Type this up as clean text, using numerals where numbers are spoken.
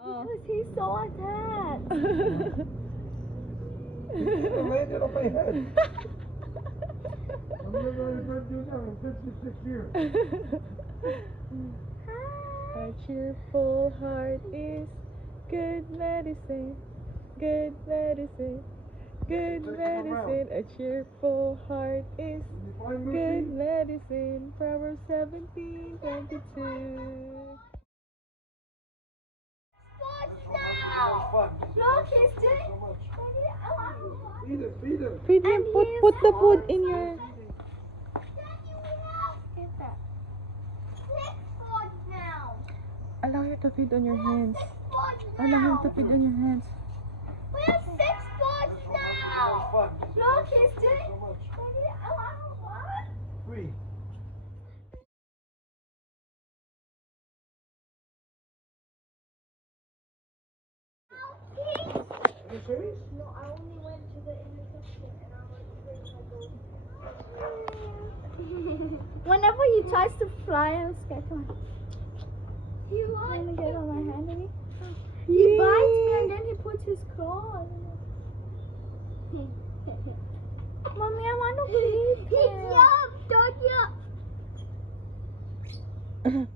Because he's so attached. You landed on my head. I've never heard you that in 56 years. A cheerful heart is good medicine. Good medicine. Good medicine. A cheerful heart is good medicine. Proverbs 17:22. Look, he's doing. Feed him, feed him. Feed him. Put the food in your. Get that. Allow her to feed on your hands. Allow him Now. to feed on your hands. We have 6 spots now. Look, he's doing. Three. Are you serious? No, I only went to the intersection and I was playing my goal. Whenever he tries to fly, I'm scared. Come on. He wants to get on my hand, maybe? He bites me and then he puts his claw on me. Mommy, I want to feed him. He jumped, don't you?